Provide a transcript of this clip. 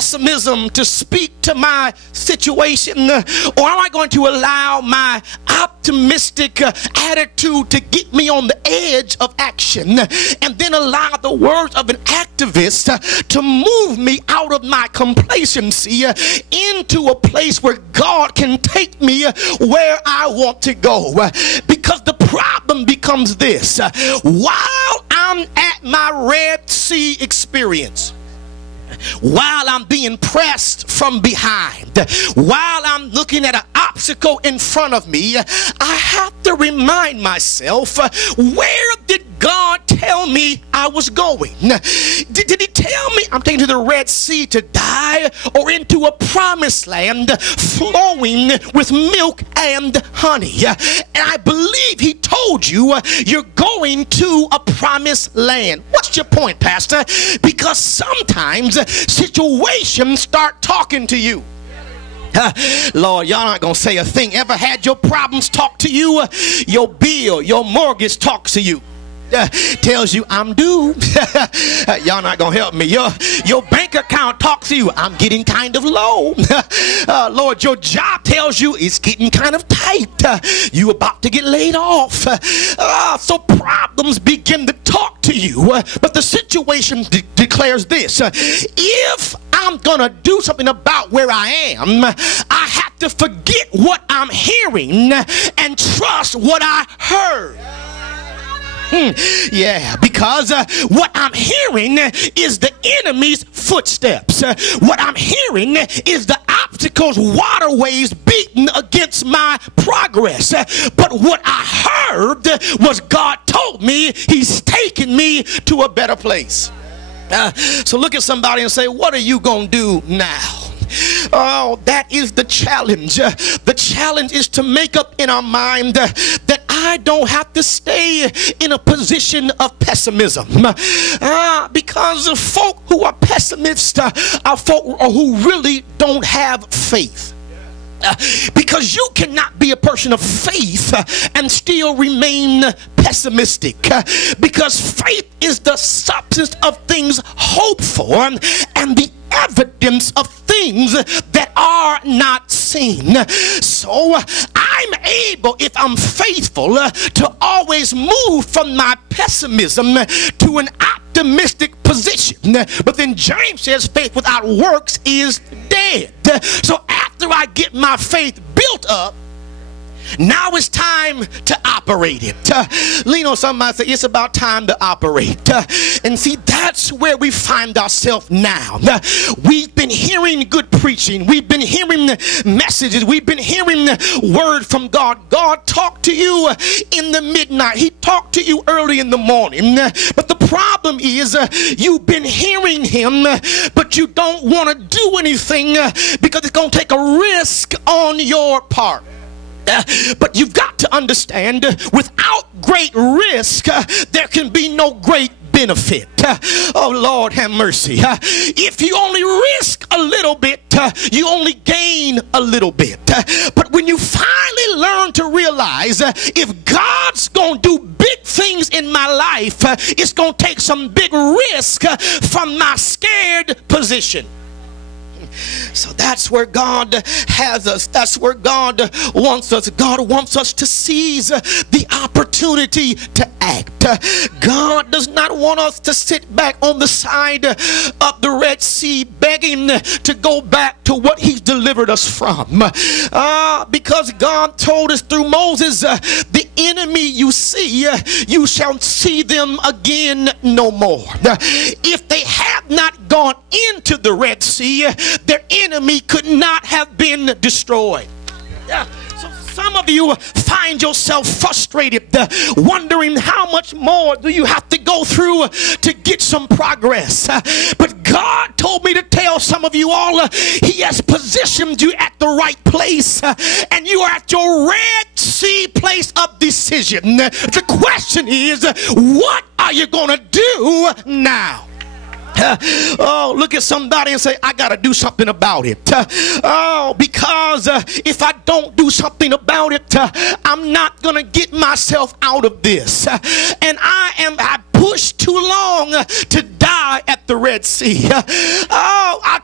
pessimism to speak to my situation, or am I going to allow my optimistic attitude to get me on the edge of action, and then allow the words of an activist to move me out of my complacency into a place where God can take me where I want to go? Because the problem becomes this: while I'm at my Red Sea experience, while I'm being pressed from behind, while I'm looking at an obstacle in front of me, I have to remind myself, where did God tell me I was going? Did he tell me I'm taking to the Red Sea to die, or into a promised land flowing with milk and honey? And I believe he told you you're going to a promised land. What's your point, Pastor? Because sometimes situations start talking to you. Lord, y'all not gonna say a thing. Ever had your problems talk to you? Your bill, your mortgage talks to you. Tells you I'm due. Y'all not gonna help me. Your bank account talks to you. I'm getting kind of low. Lord, your job tells you it's getting kind of tight. You about to get laid off. So problems begin to talk to you. But the situation declares this: if I'm gonna do something about where I am, I have to forget what I'm hearing and trust what I heard. Yeah, because what I'm hearing is the enemy's footsteps. What I'm hearing is the obstacles, waterways beating against my progress. But what I heard was God told me he's taking me to a better place. So look at somebody and say, what are you going to do now? Oh, that is the challenge. The challenge is to make up in our mind that I don't have to stay in a position of pessimism. Because folk who are pessimists are folk who really don't have faith. Because you cannot be a person of faith and still remain pessimistic. Because faith is the substance of things hoped for and the evidence of things that are not seen. So I'm able, if I'm faithful, to always move from my pessimism to an optimistic position. But then James says faith without works is dead. So after I get my faith built up, now it's time to operate it. Lean on somebody and say, it's about time to operate. And see, that's where we find ourselves now. We've been hearing good preaching. We've been hearing messages. We've been hearing word from God. God talked to you in the midnight. He talked to you early in the morning. But the problem is you've been hearing him, but you don't want to do anything because it's going to take a risk on your part. But you've got to understand, without great risk, there can be no great benefit. Oh, Lord, have mercy. If you only risk a little bit, you only gain a little bit. But when you finally learn to realize, if God's going to do big things in my life, it's going to take some big risk from my scared position. So that's where God has us. That's where God wants us. God wants us to seize the opportunity to act. God does not want us to sit back on the side of the Red Sea begging to go back to what he's delivered us from. Because God told us through Moses, the enemy you see, you shall see them again no more. If they have not gone into the Red Sea, their enemy could not have been destroyed. So some of you find yourself frustrated, wondering how much more do you have to go through to get some progress. But God told me to tell some of you all, he has positioned you at the right place, and you are at your Red Sea place of decision. The question is, what are you going to do now? Oh, look at somebody and say, I got to do something about it. Because if I don't do something about it, I'm not going to get myself out of this. And I pushed too long to die at the Red Sea. I